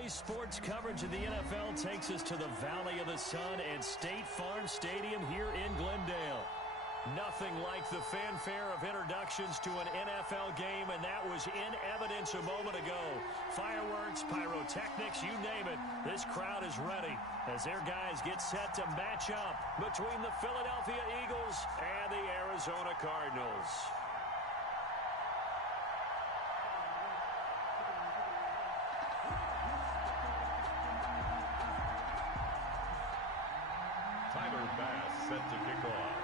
Today's sports coverage of the NFL takes us to the Valley of the Sun and State Farm Stadium here in Glendale. Nothing like the fanfare of introductions to an NFL game, and that was in evidence a moment ago. Fireworks, pyrotechnics, you name it, this crowd is ready as their guys get set to match up between the Philadelphia Eagles and the Arizona Cardinals. Set to kick off.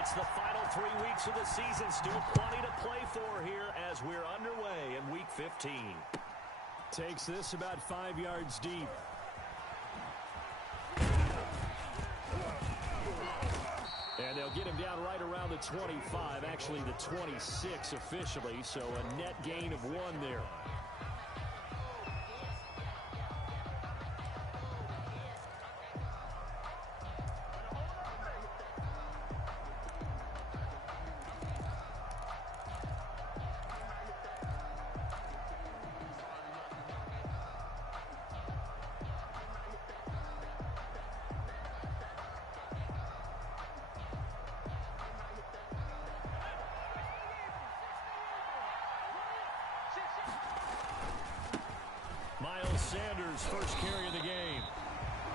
It's the final 3 weeks of the season. Still plenty to play for here as we're underway in Week 15. Takes this about 5 yards deep. And they'll get him down right around the 25, actually the 26 officially, so a net gain of 1 there. Sanders' first carry of the game.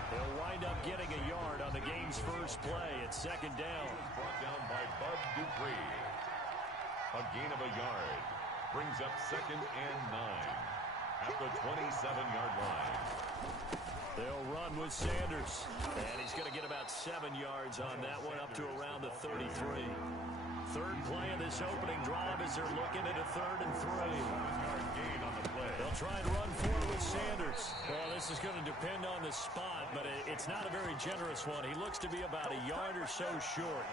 He'll wind up getting a yard on the game's first play at second down. Brought down by Bud Dupree. A gain of a yard. Brings up 2nd and 9 at the 27-yard line. They'll run with Sanders. And he's going to get about 7 yards on that one, up to around the 33. Third play of this opening drive as they're looking at a 3rd and 3. Gain on the play. They'll try and run forward with Sanders. Well, this is going to depend on the spot, but it's not a very generous one. He looks to be about a yard or so short.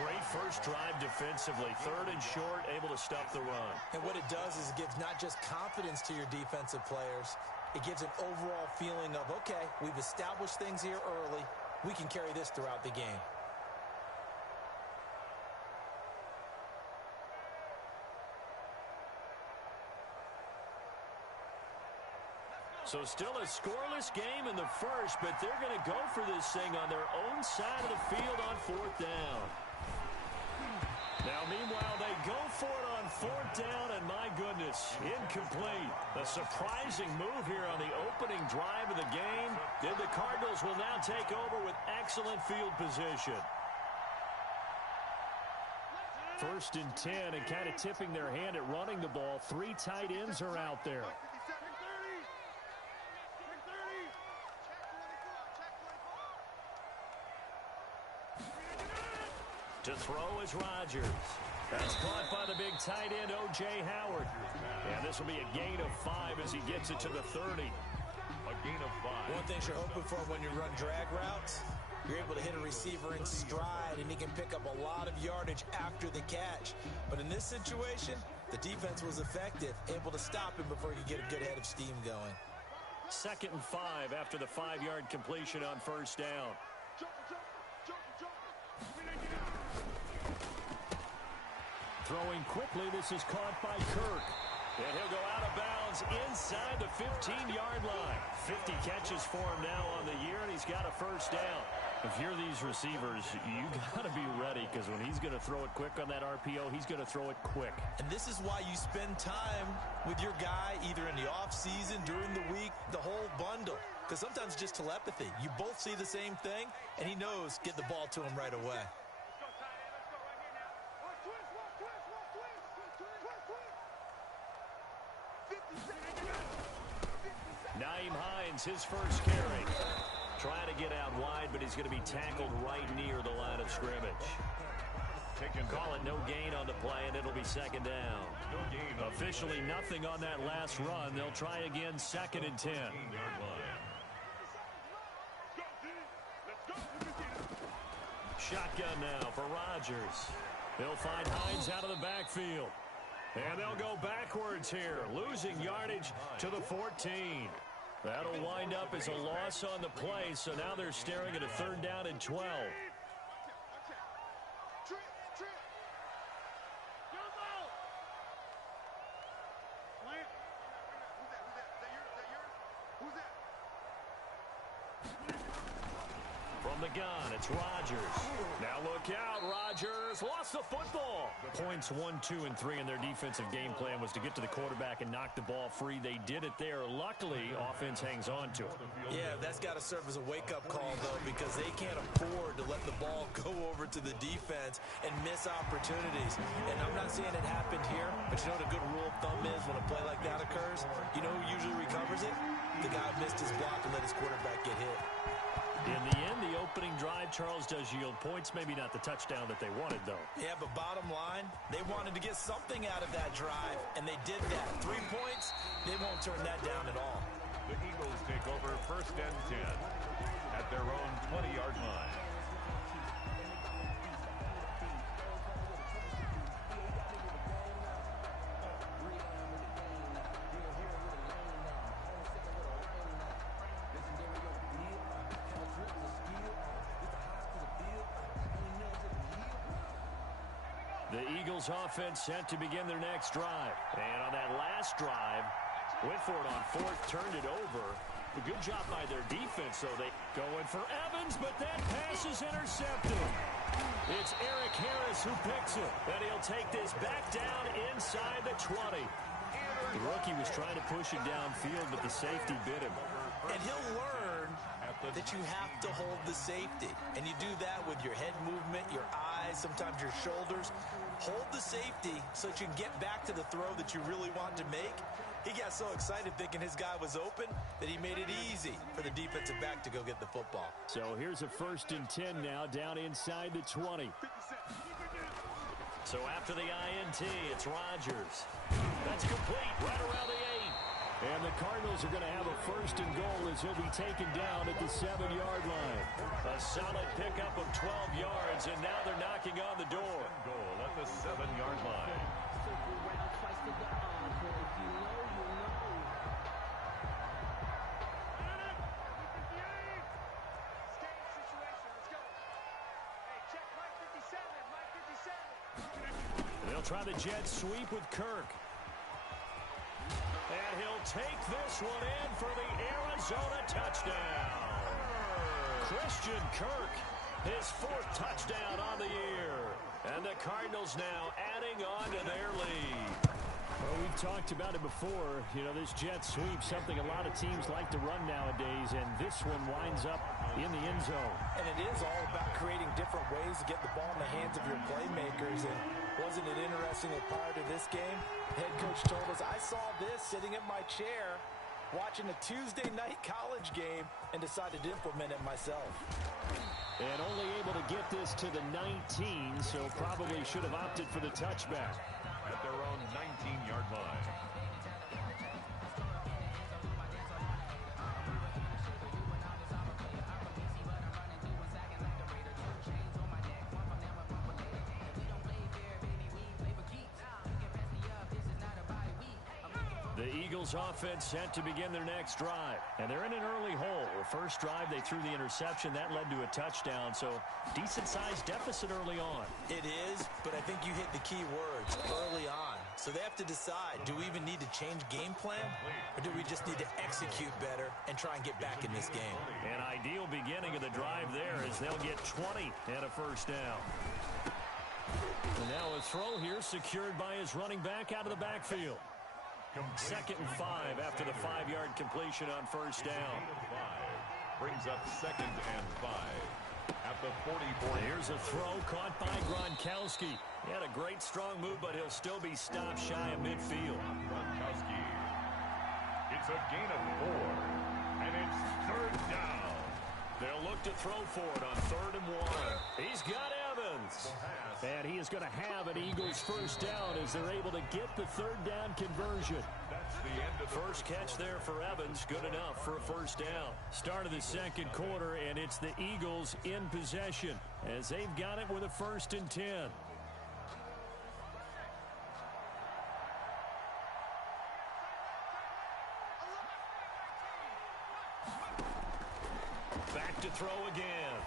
Great first drive defensively. 3rd and short, able to stop the run. And what it does is it gives not just confidence to your defensive players, it gives an overall feeling of, okay, we've established things here early. We can carry this throughout the game. So still a scoreless game in the first, but they're going to go for this thing on their own side of the field on 4th down. Now, meanwhile, they go for it on 4th down, and my goodness, incomplete. A surprising move here on the opening drive of the game. And the Cardinals will now take over with excellent field position. 1st and 10, and kind of tipping their hand at running the ball. 3 tight ends are out there. To throw is Rodgers. That's caught by the big tight end, O.J. Howard. And this will be a gain of 5 as he gets it to the 30. A gain of 5. One thing you're hoping for when you run drag routes, you're able to hit a receiver in stride, and he can pick up a lot of yardage after the catch. But in this situation, the defense was effective, able to stop him before he could get a good head of steam going. 2nd and 5 after the 5-yard completion on 1st down. Throwing quickly, this is caught by Kirk. And he'll go out of bounds inside the 15-yard line. 50 catches for him now on the year, and he's got a 1st down. If you're these receivers, you got to be ready, because when he's going to throw it quick on that RPO, he's going to throw it quick. And this is why you spend time with your guy, either in the offseason, during the week, the whole bundle. Because sometimes just telepathy. You both see the same thing, and he knows get the ball to him right away. Naeem Hines, his first carry. Trying to get out wide, but he's going to be tackled right near the line of scrimmage. Call it no gain on the play, and it'll be 2nd down. No gain. Officially nothing on that last run. They'll try again, 2nd and 10. Shotgun now for Rodgers. He'll find Hines out of the backfield. And they'll go backwards here, losing yardage to the 14. That'll wind up as a loss on the play, so now they're staring at a 3rd down and 12. From the gun, it's Rodgers. Now look out, Rodgers lost the football. Points 1, 2, and 3 in their defensive game plan was to get to the quarterback and knock the ball free. They did it there. Luckily, offense hangs on to it. Yeah, that's got to serve as a wake-up call, though, because they can't afford to let the ball go over to the defense and miss opportunities. And I'm not saying it happened here, but you know what a good rule of thumb is when a play like that occurs? You know who usually recovers it? The guy who missed his block and let his quarterback get hit. In the end, the opening drive, Charles, does yield points. Maybe not the touchdown that they wanted, though. Yeah, but bottom line, they wanted to get something out of that drive, and they did that. 3 points, they won't turn that down at all. The Eagles take over 1st and 10 at their own 20-yard line. The Eagles offense set to begin their next drive. And on that last drive, went for it on 4th, turned it over. A good job by their defense, though. They going for Evans, but that pass is intercepted. It's Eric Harris who picks it. And he'll take this back down inside the 20. The rookie was trying to push it downfield, but the safety bit him. And he'll learn that you have to hold the safety. And you do that with your head movement, your eyes, sometimes your shoulders. Hold the safety so that you can get back to the throw that you really want to make. He got so excited thinking his guy was open that he made it easy for the defensive back to go get the football. So here's a 1st and 10 now, down inside the 20. So after the INT, it's Rodgers. That's complete, right around the 8. And the Cardinals are going to have a 1st and goal as he'll be taken down at the 7-yard line. A solid pickup of 12 yards, and now they're knocking on the door. Goal at the 7-yard line. They'll try the jet sweep with Kirk. And he'll take this one in for the Arizona touchdown. Christian Kirk, his 4th touchdown on the year. And the Cardinals now adding on to their lead. Well, we've talked about it before. You know, this jet sweep, something a lot of teams like to run nowadays, and this one winds up in the end zone. And it is all about creating different ways to get the ball in the hands of your playmakers. And wasn't it interesting that prior to this game, head coach told us, I saw this sitting in my chair watching a Tuesday night college game and decided to implement it myself. And only able to get this to the 19, so probably should have opted for the touchback. At their own 19-yard line. The Eagles offense set to begin their next drive. And they're in an early hole. The first drive, they threw the interception. That led to a touchdown, so decent-sized deficit early on. It is, but I think you hit the key words, early on. So they have to decide, do we even need to change game plan, or do we just need to execute better and try and get back in this game? An ideal beginning of the drive there as they'll get 20 and a 1st down. And now a throw here secured by his running back out of the backfield. 2nd and 5 after the 5-yard completion on 1st down. Brings up 2nd and 5 at the 44. Here's a throw caught by Gronkowski. He had a great strong move, but he'll still be stopped shy of midfield. Gronkowski. It's a gain of 4, and it's 3rd down. They'll look to throw for it on 3rd and 1. He's got Evans. And he is going to have an Eagles 1st down as they're able to get the 3rd down conversion. That's the end of the first catch there for Evans. Good enough for a 1st down. Start of the 2nd quarter, and it's the Eagles in possession as they've got it with a 1st and 10. to throw again.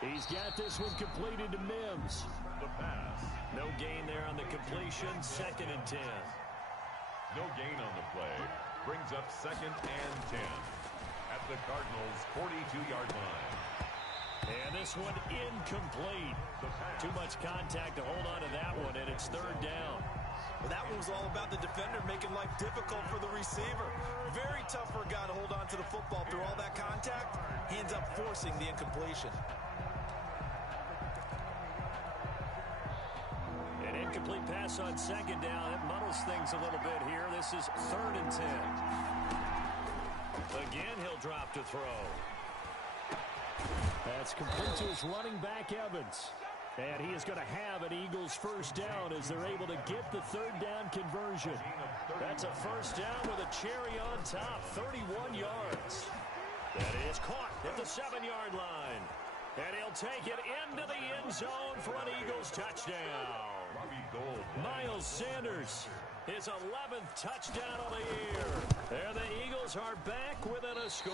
He's got this one completed to Mims. The pass. No gain there on the completion. 2nd and 10. No gain on the play. Brings up 2nd and 10. At the Cardinals' 42-yard line. And this one incomplete. Too much contact to hold on to that one, and it's 3rd down. Well, that one was all about the defender making life difficult for the receiver. Very tough for a guy to hold on to the football through all that contact. He ends up forcing the incompletion. An incomplete pass on 2nd down. It muddles things a little bit here. This is 3rd and 10. Again, he'll drop to throw. That's complete to his running back, Evans. And he is going to have an Eagles first down as they're able to get the 3rd down conversion. That's a first down with a cherry on top, 31 yards. That is caught at the 7-yard line. And he'll take it into the end zone for an Eagles touchdown. Miles Sanders, his 11th touchdown of the year. And the Eagles are back within a score.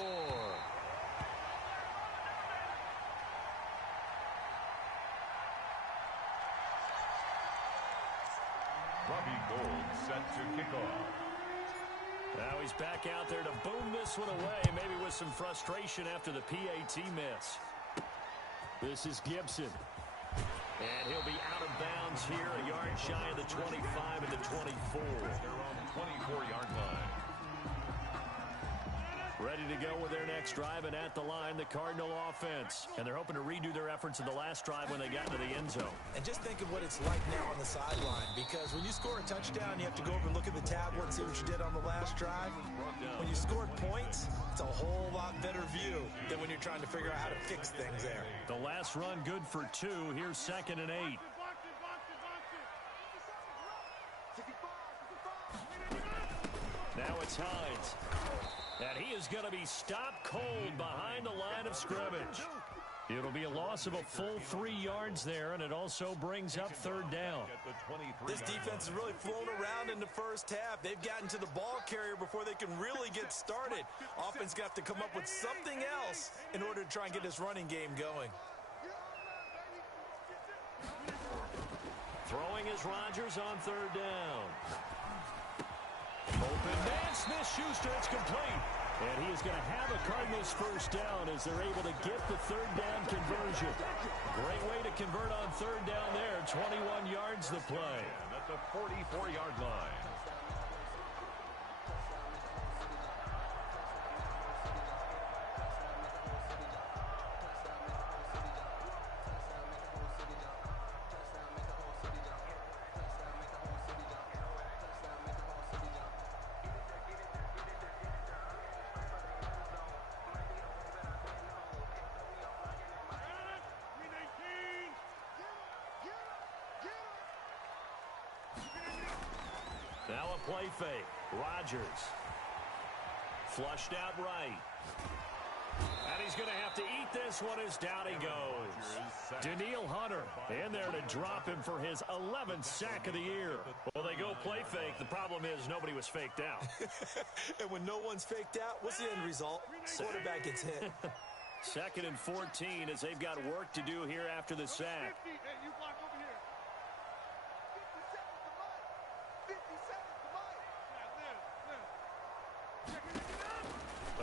Robbie Gould set to kick off. Now he's back out there to boom this one away, maybe with some frustration after the PAT miss. This is Gibson. And he'll be out of bounds here, a yard shy of the 25 and the 24. They're on the 24-yard line. Ready to go with their next drive, and at the line, the Cardinal offense. And they're hoping to redo their efforts in the last drive when they got into the end zone. And just think of what it's like now on the sideline, because when you score a touchdown, you have to go over and look at the tablet, see what you did on the last drive. When you scored points, it's a whole lot better view than when you're trying to figure out how to fix things there. The last run good for 2. Here's 2nd and 8. Now it's Hines. And he is going to be stopped cold behind the line of scrimmage. It'll be a loss of a full 3 yards there, and it also brings up 3rd down. This defense is really flown around in the first half. They've gotten to the ball carrier before they can really get started. Offense got to come up with something else in order to try and get this running game going. Throwing is Rodgers on 3rd down. Open man, Smith-Schuster, it's complete. And he is going to have a Cardinals first down as they're able to get the 3rd down conversion. Great way to convert on 3rd down there. 21 yards to play. And at the 44-yard line. Now a play fake. Rodgers. Flushed out right. And he's going to have to eat this one as down he goes. Danielle Hunter in there to drop him for his 11th sack of the year. Well, they go play fake. The problem is nobody was faked out. And when no one's faked out, what's the end result? Quarterback gets hit. 2nd and 14 as they've got work to do here after the sack.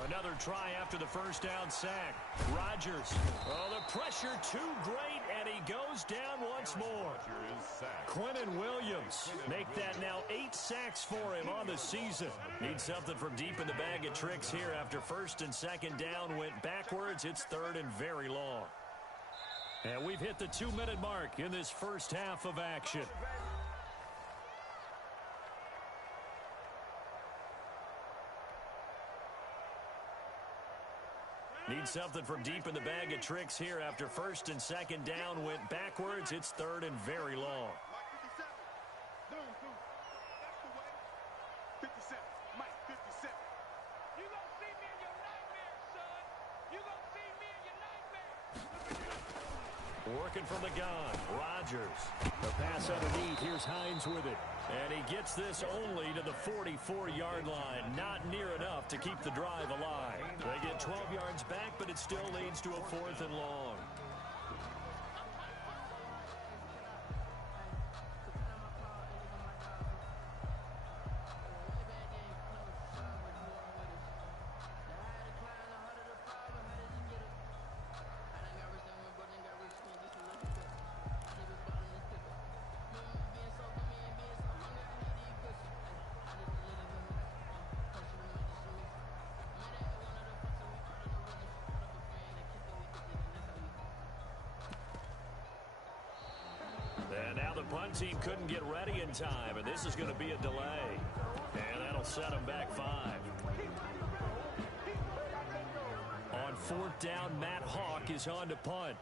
Another try after the first down sack. Rodgers. Oh, the pressure too great, and he goes down once more. Quinnen Williams make that now 8 sacks for him on the season. Needs something from deep in the bag of tricks here after 1st and 2nd down went backwards. It's 3rd and very long. And we've hit the 2-minute mark in this first half of action. Need something from deep in the bag of tricks here after 1st and 2nd down went backwards. It's 3rd and very long. Working from the gun. Rodgers. The pass underneath. Here's Hines with it. And he gets this only to the 44-yard line. Not near enough to keep the drive alive. They get 12 yards back, but it still leads to a 4th and long. And now the punt team couldn't get ready in time, and this is going to be a delay. And that'll set them back 5. On 4th down, Matt Hawk is on to punt.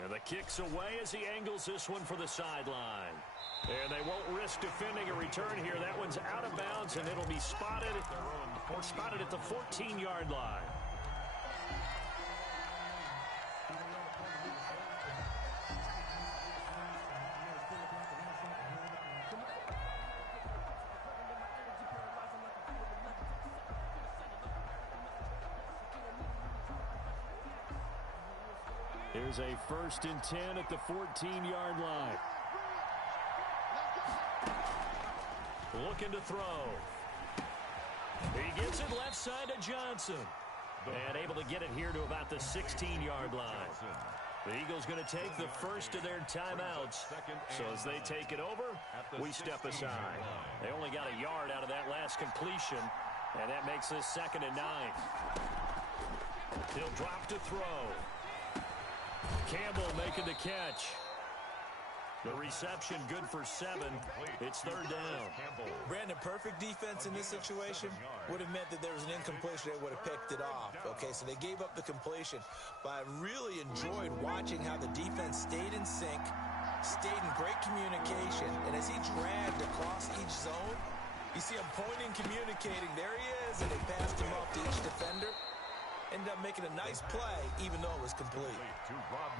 And the kick's away as he angles this one for the sideline. And they won't risk defending a return here. That one's out of bounds, and it'll be spotted at the 14-yard line. Here's a 1st and 10 at the 14-yard line. Looking to throw. He gets it left side to Johnson. And able to get it here to about the 16-yard line. The Eagles going to take the first of their timeouts. So as they take it over, we step aside. They only got a yard out of that last completion. And that makes this 2nd and 9. He'll drop to throw. Campbell making the catch. The reception good for 7. It's 3rd down. Brandon, perfect defense in this situation would have meant that there was an incompletion. They would have picked it off. Okay, so they gave up the completion. But I really enjoyed watching how the defense stayed in sync, stayed in great communication, and as he dragged across each zone, you see him pointing, communicating. There he is, and they passed him off to each defender. Ended up making a nice play, even though it was complete.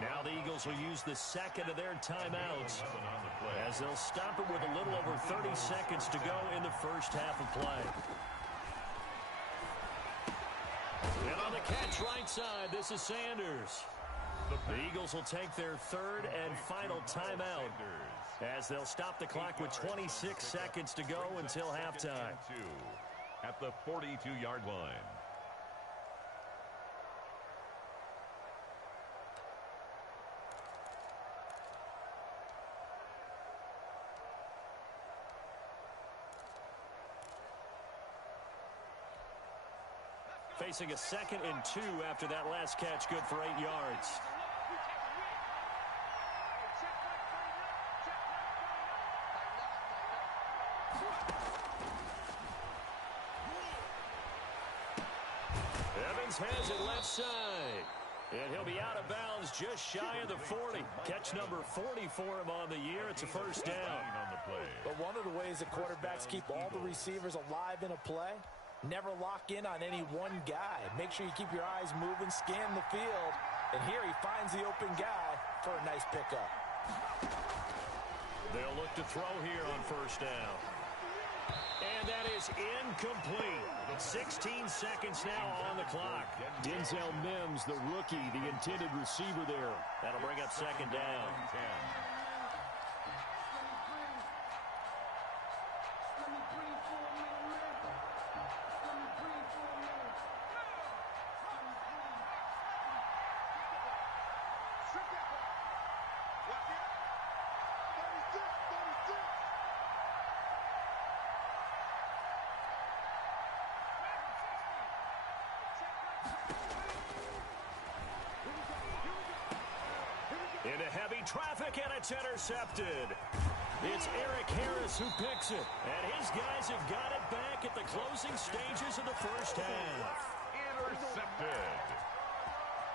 Now the Eagles will use the 2nd of their timeouts as they'll stop it with a little over 30 seconds to go in the first half of play. And on the catch right side, this is Sanders. The Eagles will take their 3rd and final timeout as they'll stop the clock with 26 seconds to go until halftime. At the 42-yard line. Facing a 2nd and 2 after that last catch, good for 8 yards. Evans has it left side. And he'll be out of bounds just shy of the 40. Catch number 40 for him on the year. It's a 1st down. But one of the ways that quarterbacks keep all the receivers alive in a play, never lock in on any one guy. Make sure you keep your eyes moving, scan the field. And here he finds the open guy for a nice pickup. They'll look to throw here on 1st down. And that is incomplete. 16 seconds now on the clock. Denzel Mims, the rookie, the intended receiver there. That'll bring up 2nd down. Into heavy traffic, and it's intercepted. It's Eric Harris who picks it. And his guys have got it back at the closing stages of the first half. Intercepted.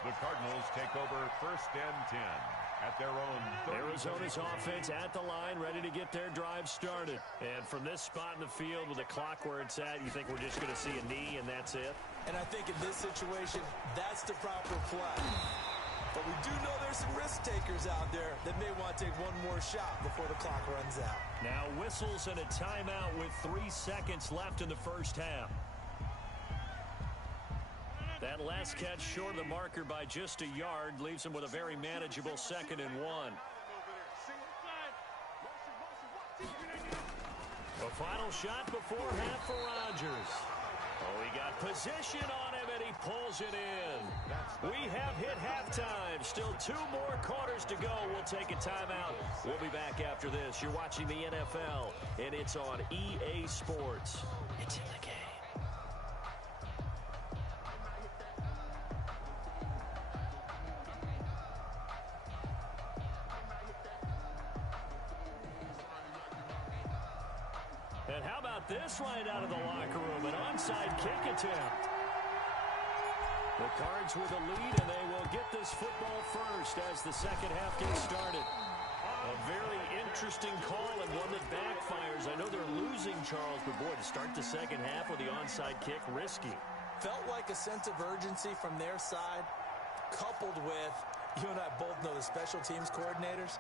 The Cardinals take over 1st and 10 at their own 30. Arizona's offense at the line, ready to get their drive started. And from this spot in the field with the clock where it's at, you think we're just going to see a knee and that's it? And I think in this situation, that's the proper play. But we do know there's some risk takers out there that may want to take one more shot before the clock runs out. Now whistles and a timeout with 3 seconds left in the first half. That last catch short of the marker by just a yard leaves him with a very manageable 2nd and 1. A final shot before half for Rodgers. Oh, he got position on him, and he pulls it in. We have hit halftime. Still 2 more quarters to go. We'll take a timeout. We'll be back after this. You're watching the NFL, and it's on EA Sports. It's in the game. And how about this right out of the locker room? An onside kick attempt. The Cards with a lead, and they will get this football first as the second half gets started. A very interesting call and one that backfires. I know they're losing, Charles, but boy, to start the second half with the onside kick, risky. Felt like a sense of urgency from their side, coupled with, you and I both know the special teams coordinators.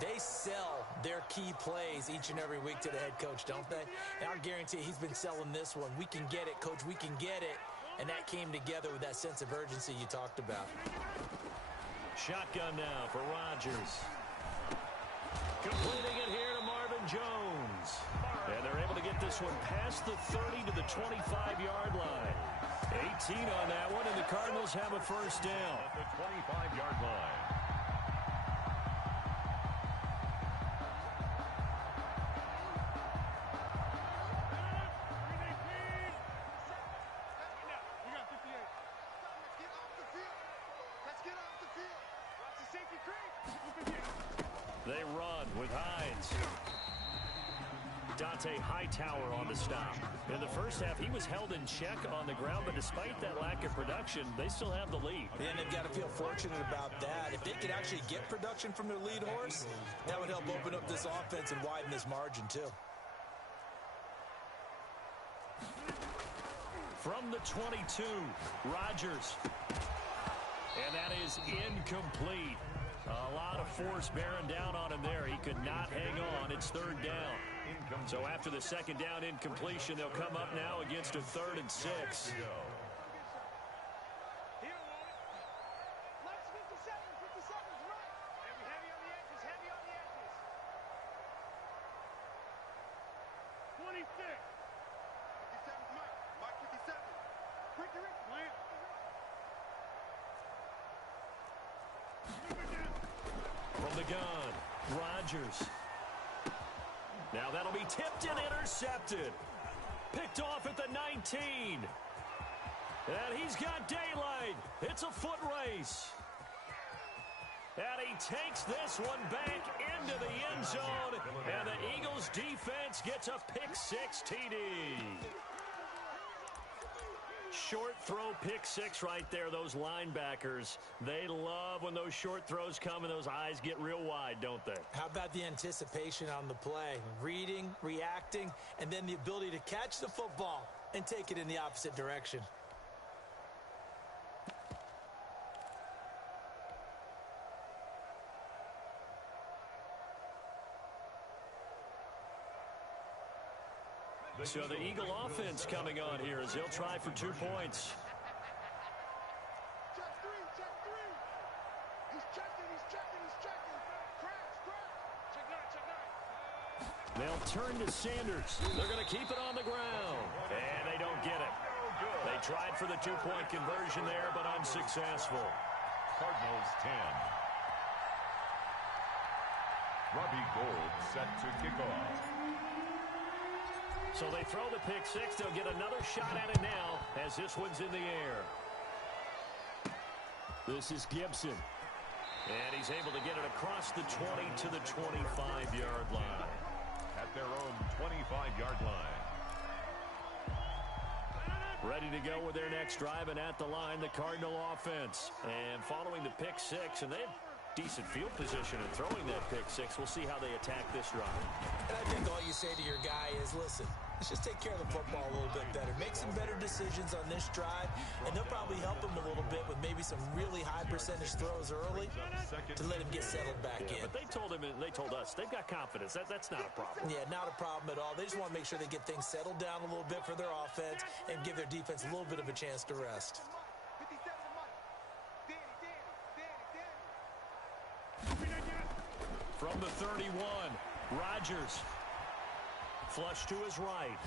They sell their key plays each and every week to the head coach, don't they? And I guarantee he's been selling this one. We can get it, coach. We can get it. And that came together with that sense of urgency you talked about. Shotgun now for Rodgers. Completing it here to Marvin Jones. And they're able to get this one past the 30 to the 25-yard line. 18 on that one, and the Cardinals have a first down. At the 25-yard line. They run with Hines. Dante Hightower on the stop. In the first half, he was held in check on the ground, but despite that lack of production, they still have the lead. And they've got to feel fortunate about that. If they could actually get production from their lead horse, that would help open up this offense and widen this margin, too. From the 22, Rodgers. And that is incomplete. A lot of force bearing down on him there. He could not hang on. It's 3rd down. So after the 2nd down incompletion, they'll come up now against a 3rd and 6. From the gun, Rodgers. Now that'll be tipped and intercepted. Picked off at the 19. And he's got daylight. It's a foot race. And he takes this one back into the end zone. And the Eagles defense gets a pick-6 TD. Short throw, pick-6 right there. Those linebackers, they love when those short throws come and those eyes get real wide, don't they? How about the anticipation on the play? Reading, reacting, and then the ability to catch the football and take it in the opposite direction. So the Eagle offense coming on here as they'll try for 2 points. They'll turn to Sanders. They're going to keep it on the ground. And they don't get it. They tried for the 2-point conversion there, but unsuccessful. Cardinals 10. Robbie Gould set to kick off. So they throw the pick-6. They'll get another shot at it now as this one's in the air. This is Gibson. And he's able to get it across the 20 to the 25-yard line. At their own 25-yard line. Ready to go with their next drive, and at the line, the Cardinal offense. And following the pick-6, and they've decent field position and throwing that pick six. We'll see how they attack this drive. And I think all you say to your guy is, listen, let's just take care of the football a little bit better. Make some better decisions on this drive, and they'll probably help him a little bit with maybe some really high percentage throws early to let him get settled back in. But they told us they've got confidence. That's not a problem. Yeah, not a problem at all. They just want to make sure they get things settled down a little bit for their offense and give their defense a little bit of a chance to rest. From the 31, Rodgers. Flush to his right.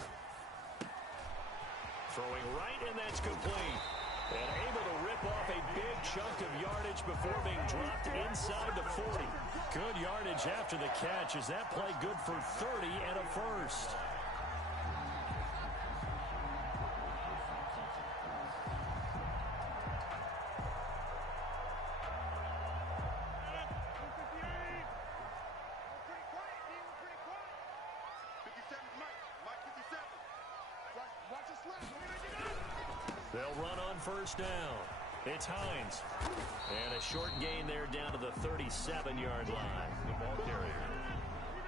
Throwing right, and that's complete. And able to rip off a big chunk of yardage before being dropped inside the 40. Good yardage after the catch. Is that play good for 30 and a first? They'll run on first down. It's Hines. And a short gain there down to the 37-yard line. The ball carrier.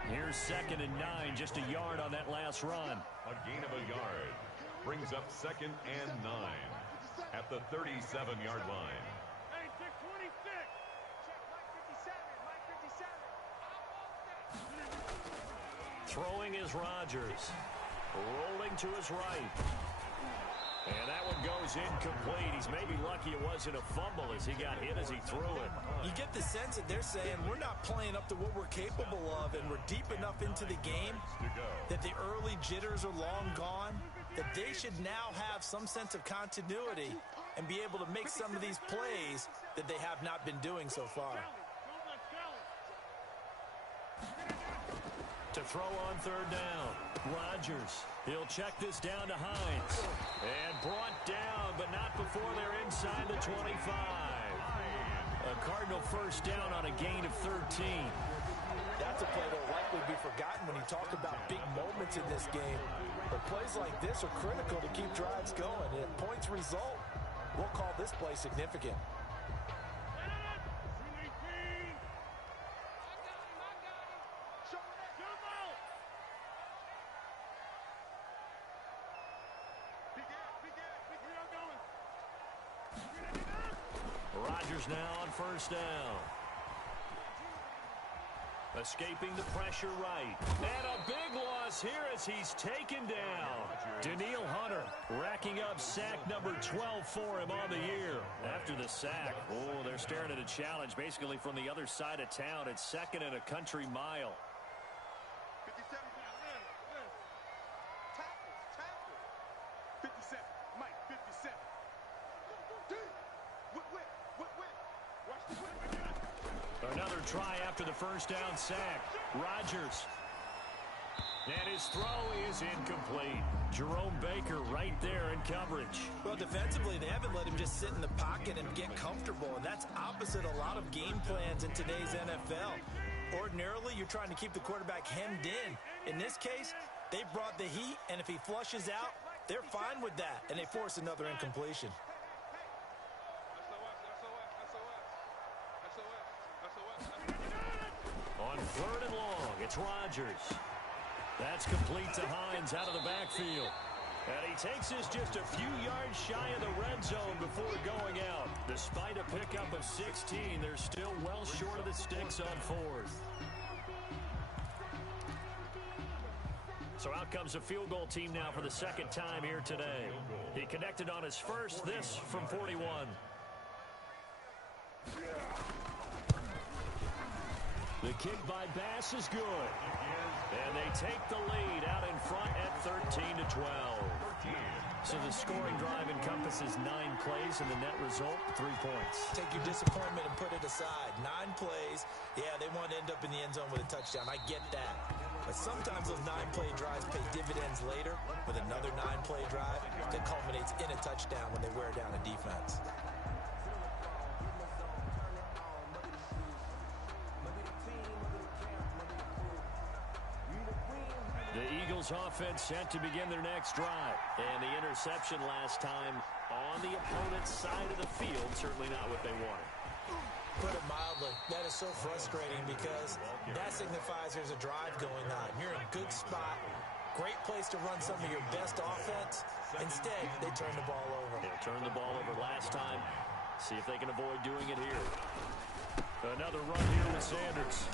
Here's 2nd and 9, just a yard on that last run. A gain of a yard. Brings up 2nd and 9 at the 37-yard line. Hey, 626. Throwing is Rodgers. Rolling to his right. And that one goes incomplete. He's maybe lucky it wasn't a fumble as he got hit as he threw it. You get the sense that they're saying we're not playing up to what we're capable of, and we're deep enough into the game that the early jitters are long gone, that they should now have some sense of continuity and be able to make some of these plays that they have not been doing so far. To throw on third down, Rodgers. He'll check this down to Hines. And brought down, but not before they're inside the 25. A Cardinal first down on a gain of 13. That's a play that will likely be forgotten when you talk about big moments in this game. But plays like this are critical to keep drives going. And if points result, we'll call this play significant. Rodgers now on first down. Escaping the pressure right. And a big loss here as he's taken down. Daniil Hunter racking up sack number 12 for him on the year. After the sack, oh, they're staring at a challenge basically from the other side of town. It's 2nd and a country mile. Another try after the first down sack. Rodgers. And his throw is incomplete. Jerome Baker right there in coverage. Well, defensively, they haven't let him just sit in the pocket and get comfortable, and that's opposite a lot of game plans in today's NFL. Ordinarily, you're trying to keep the quarterback hemmed in. In this case, they brought the heat, and if he flushes out, they're fine with that, and they force another incompletion. On third and long, it's Rodgers. That's complete to Hines out of the backfield. And he takes this just a few yards shy of the red zone before going out. Despite a pickup of 16, they're still well short of the sticks on fourth. So out comes a field goal team now for the second time here today. He connected on his first, this from 41. The kick by Bass is good. And they take the lead out in front at 13-12. So the scoring drive encompasses 9 plays, and the net result, 3 points. Take your disappointment and put it aside. 9 plays. Yeah, they want to end up in the end zone with a touchdown. I get that. But sometimes those 9-play drives pay dividends later with another 9-play drive that culminates in a touchdown when they wear down a defense. The Eagles offense set to begin their next drive. And the interception last time on the opponent's side of the field, certainly not what they wanted. put it mildly. That is so frustrating because that signifies there's a drive going on. You're in a good spot. Great place to run some of your best offense. Instead, they turn the ball over. They turned the ball over last time. See if they can avoid doing it here. Another run here with Sanders.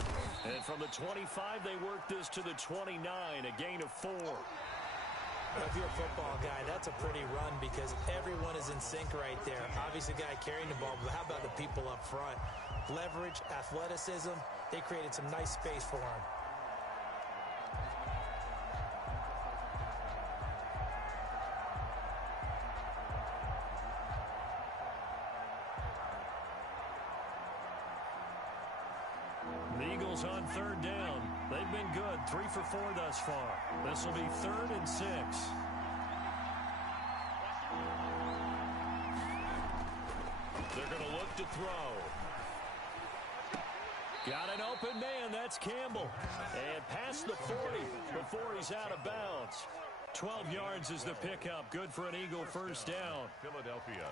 And from the 25, they work this to the 29, a gain of 4. If you're a football guy, that's a pretty run because everyone is in sync right there. Obviously, the guy carrying the ball, but how about the people up front? Leverage, athleticism, they created some nice space for him. The Eagles on third down. They've been good, 3 for 4 thus far. This will be 3rd and 6. They're going to look to throw. Got an open man. That's Campbell. And past the 40 before he's out of bounds. 12 yards is the pickup. Good for an Eagle first down. Philadelphia.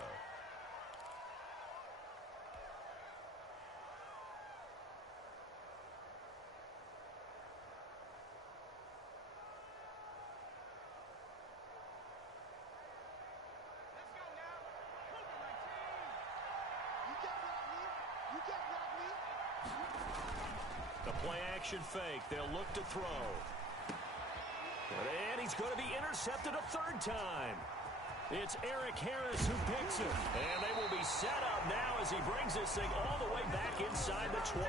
The play-action fake. They'll look to throw. And he's going to be intercepted a 3rd time. It's Eric Harris who picks it. And they will be set up now as he brings this thing all the way back inside the 20.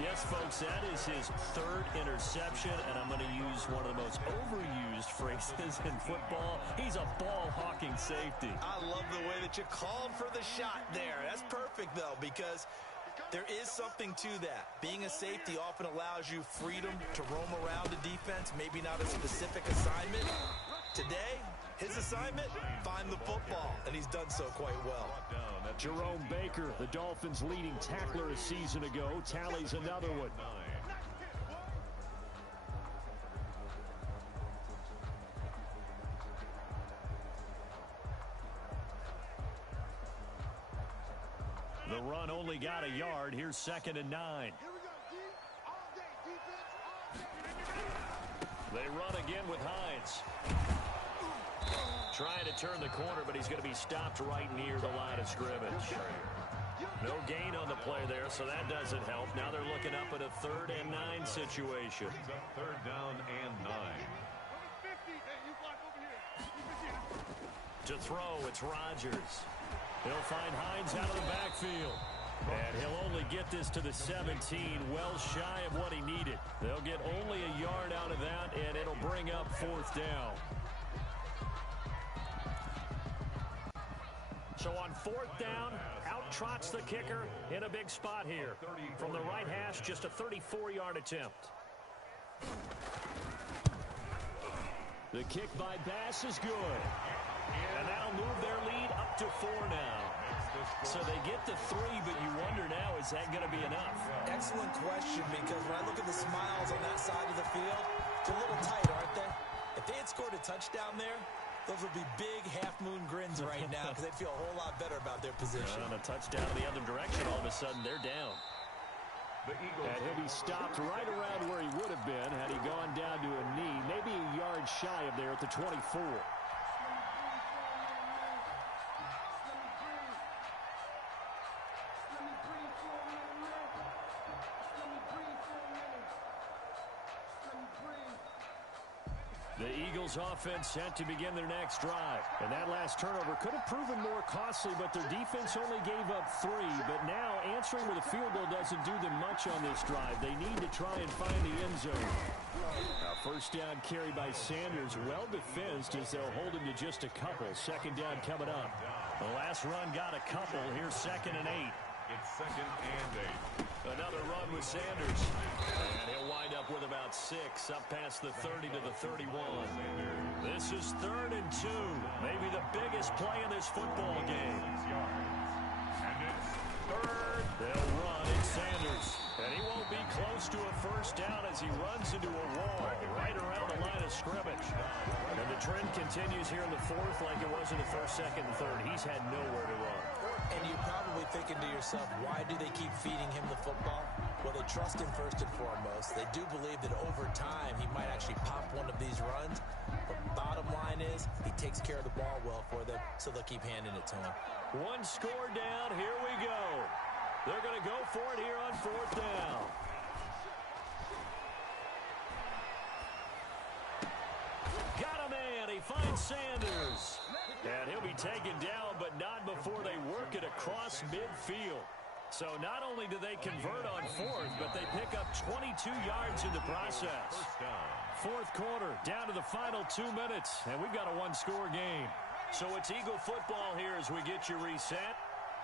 Yes, folks, that is his 3rd interception, and I'm going to use one of the most overused phrases in football. He's a ball-hawking safety. I love the way that you called for the shot there. That's perfect, though, because there is something to that. Being a safety often allows you freedom to roam around the defense, maybe not a specific assignment. Today, his assignment, find the football, and he's done so quite well. Jerome Baker, the Dolphins' leading tackler a season ago, tallies another one. The run only got a yard. Here's 2nd and 9. They run again with Hines. Trying to turn the corner, but he's going to be stopped right near the line of scrimmage. No gain on the play there, so that doesn't help. Now they're looking up at a 3rd and 9 situation. 3rd down and 9. To throw, it's Rodgers. He'll find Hines out of the backfield. And he'll only get this to the 17, well shy of what he needed. They'll get only a yard out of that, and it'll bring up 4th down. So on 4th down, out trots the kicker in a big spot here. From the right hash, just a 34-yard attempt. The kick by Bass is good. And that'll move their lead up to 4 now. So they get to 3, but you wonder now, is that going to be enough? Excellent question, because when I look at the smiles on that side of the field, it's a little tight, aren't they? If they had scored a touchdown there, those would be big half-moon grins right now because they'd feel a whole lot better about their position. On a touchdown in the other direction, all of a sudden they're down. And he'll be stopped right around where he would have been had he gone down to a knee, maybe a yard shy of there at the 24. The Eagles offense set to begin their next drive. And that last turnover could have proven more costly, but their defense only gave up 3. But now answering with a field goal doesn't do them much on this drive. They need to try and find the end zone. A 1st down carry by Sanders, well defensed as they'll hold him to just a couple. 2nd down coming up. The last run got a couple. Here's 2nd and 8. It's 2nd and 8. Another run with Sanders. And he'll wind up with about 6, up past the 30 to the 31. This is 3rd and 2. Maybe the biggest play in this football game. And it's 3rd. They'll run. It's Sanders. And he won't be close to a 1st down as he runs into a wall right around the line of scrimmage. And the trend continues here in the 4th like it was in the 1st, 2nd, and 3rd. He's had nowhere to run. And you're probably thinking to yourself, why do they keep feeding him the football? Well, they trust him first and foremost. They do believe that over time he might actually pop one of these runs. But bottom line is he takes care of the ball well for them, so they'll keep handing it to him. One score down. Here we go. They're going to go for it here on 4th down. Got a man. He finds Sanders. And he'll be taken down, but not before they work it across midfield. So not only do they convert on 4th, but they pick up 22 yards in the process. 4th quarter, down to the final 2 minutes, and we've got a one-score game. So it's Eagle football here as we get you reset.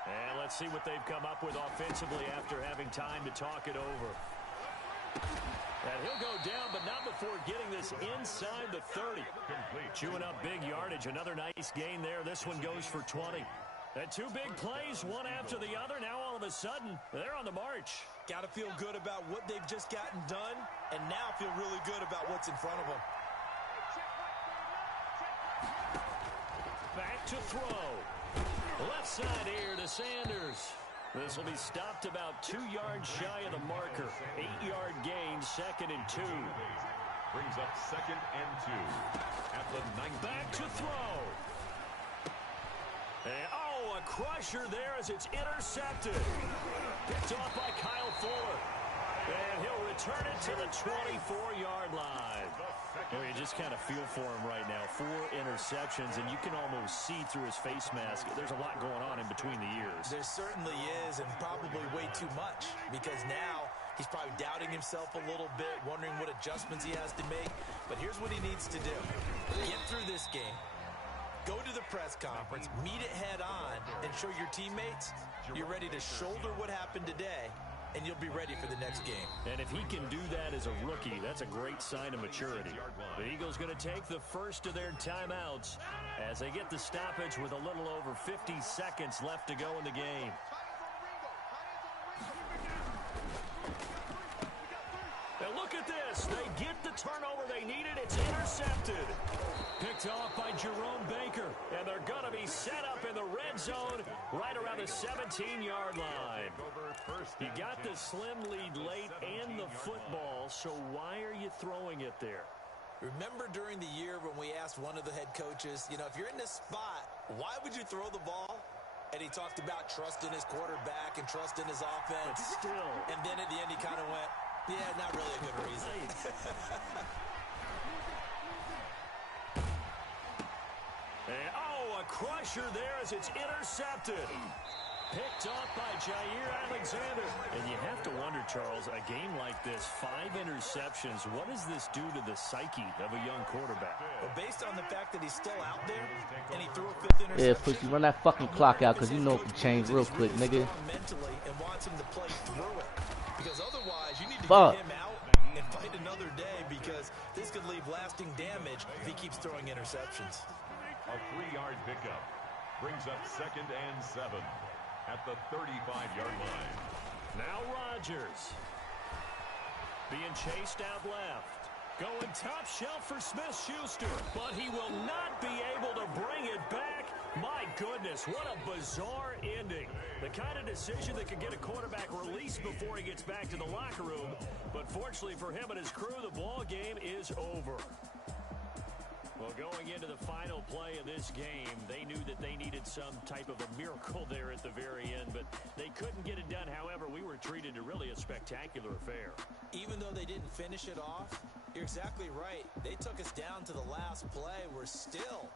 And let's see what they've come up with offensively after having time to talk it over. And he'll go down, but not before getting this inside the 30. Chewing up big yardage. Another nice gain there. This one goes for 20. And 2 big plays, one after the other. Now all of a sudden, they're on the march. Got to feel good about what they've just gotten done, and now feel really good about what's in front of them. Back to throw. Left side here to Sanders. This will be stopped about 2 yards shy of the marker. 8-yard gain, 2nd and 2. Brings up 2nd and 2. At the 9th. Back to throw. And, oh, a crusher there as it's intercepted. Picked off by Kyle Fuller. And he'll return it to the 24-yard line. Well, you just kind of feel for him right now. 4 interceptions, and you can almost see through his face mask. There's a lot going on in between the ears. There certainly is, and probably way too much, because now he's probably doubting himself a little bit, wondering what adjustments he has to make. But here's what he needs to do. Get through this game. Go to the press conference, meet it head on, and show your teammates you're ready to shoulder what happened today, and you'll be ready for the next game. And if he can do that as a rookie, that's a great sign of maturity. The Eagles going to take the first of their timeouts as they get the stoppage with a little over 50 seconds left to go in the game. And look at this. They get the turnover they needed. It's intercepted. Picked off by Jerome Baker. And they're going to be set up in the red zone right around the 17-yard line. You got the slim lead late and the football, so why are you throwing it there? Remember during the year when we asked one of the head coaches, you know, if you're in this spot, why would you throw the ball? And he talked about trust in his quarterback and trust in his offense. But still. And then at the end he kind of went, yeah, not really a good reason. And, oh, a crusher there as it's intercepted. Picked off by Jair Alexander. And you have to wonder, Charles, a game like this, 5 interceptions, what does this do to the psyche of a young quarterback? Well, based on the fact that he's still out there and he threw a 5th interception. Yeah, pussy, run that fucking clock out because you know it can change real quick, nigga. Mentally and wants him to play through it. Because otherwise, you need to Fuck. get him out and fight another day, because this could leave lasting damage if he keeps throwing interceptions. A 3-yard pickup brings up 2nd and 7 at the 35-yard line. Now Rodgers being chased out left. Going top shelf for Smith-Schuster, but he will not be able to bring it back. My goodness, what a bizarre ending. The kind of decision that could get a quarterback released before he gets back to the locker room. But fortunately for him and his crew, the ball game is over. Well, going into the final play of this game, they knew that they needed some type of a miracle there at the very end, but they couldn't get it done. However, we were treated to really a spectacular affair. Even though they didn't finish it off, you're exactly right. They took us down to the last play. We're still,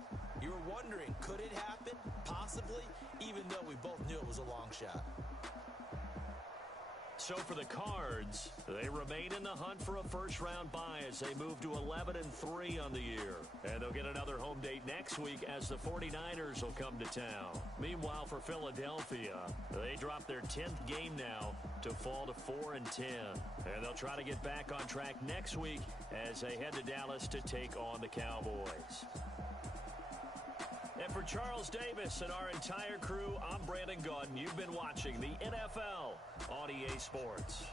you were wondering, could it happen? Possibly, even though we both knew it was a long shot. So for the Cards, they remain in the hunt for a first-round bye as they move to 11-3 on the year. And they'll get another home date next week as the 49ers will come to town. Meanwhile, for Philadelphia, they drop their 10th game now to fall to 4-10. And they'll try to get back on track next week as they head to Dallas to take on the Cowboys. And for Charles Davis and our entire crew, I'm Brandon Gaudin. You've been watching the NFL on EA Sports.